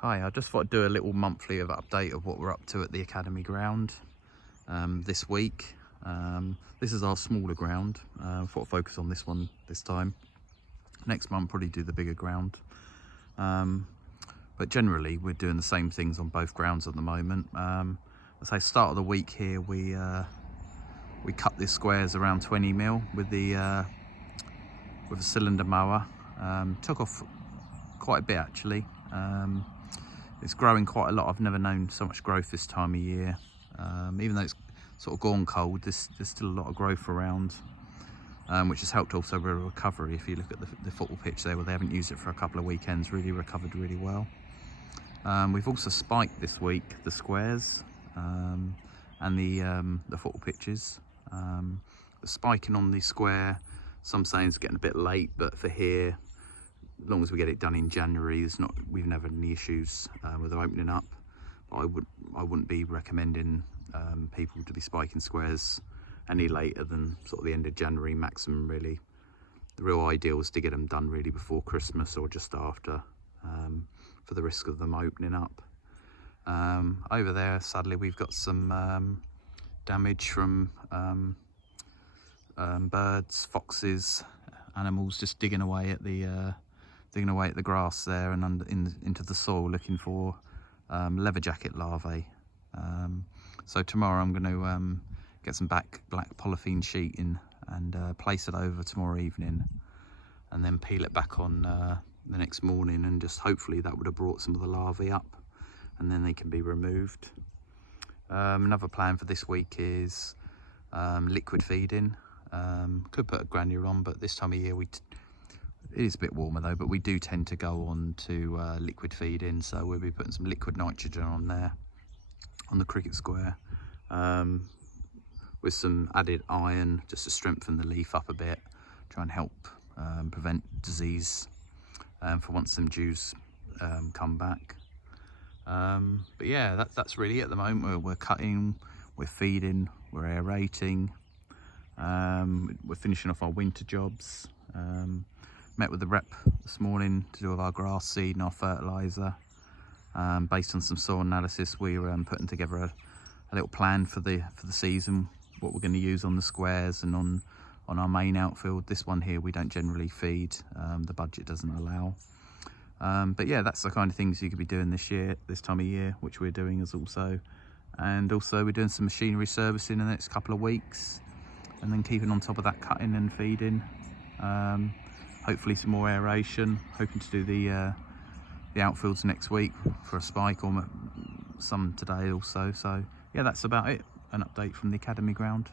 Hi, I just thought I'd do a little monthly update of what we're up to at the Academy ground this week. This is our smaller ground. I thought I'd focus on this one this time. Next month probably do the bigger ground. But generally we're doing the same things on both grounds at the moment. As I start of the week here, we cut the squares around 20 mil with a cylinder mower. Took off quite a bit actually. It's growing quite a lot. I've never known so much growth this time of year. Even though it's sort of gone cold, there's still a lot of growth around, which has helped also with recovery. If you look at the football pitch there, where they haven't used it for a couple of weekends, really recovered really well. We've also spiked this week the squares and the football pitches. The spiking on the square, some saying it's getting a bit late, but for here, as long as we get it done in January, we've never had any issues with them opening up. But I wouldn't be recommending people to be spiking squares any later than sort of the end of January maximum, really. The real ideal is to get them done really before Christmas or just after, for the risk of them opening up. Over there, sadly, we've got some damage from birds, foxes, animals just digging away at the grass there and into the soil, looking for leather jacket larvae. So tomorrow I'm going to get some black polythene sheeting and place it over tomorrow evening, and then peel it back on the next morning, and just hopefully that would have brought some of the larvae up, and then they can be removed. Another plan for this week is liquid feeding. Could put a granule on, but this time of year it is a bit warmer though, but we do tend to go on to liquid feeding, so we'll be putting some liquid nitrogen on there, on the cricket square, with some added iron just to strengthen the leaf up a bit, try and help prevent disease for once some dews come back. But yeah, that's really it at the moment. We're cutting, we're feeding, we're aerating, we're finishing off our winter jobs. Met with the rep this morning to do with our grass seed and our fertiliser. Based on some soil analysis, we're putting together a little plan for the season, what we're going to use on the squares and on our main outfield. This one here we don't generally feed, the budget doesn't allow. But yeah, that's the kind of things you could be doing this time of year, which we're doing as also. And also we're doing some machinery servicing in the next couple of weeks, and then keeping on top of that, cutting and feeding. Hopefully some more aeration, hoping to do the outfields next week for a spike, or some today also. So yeah, that's about it, an update from the Academy ground.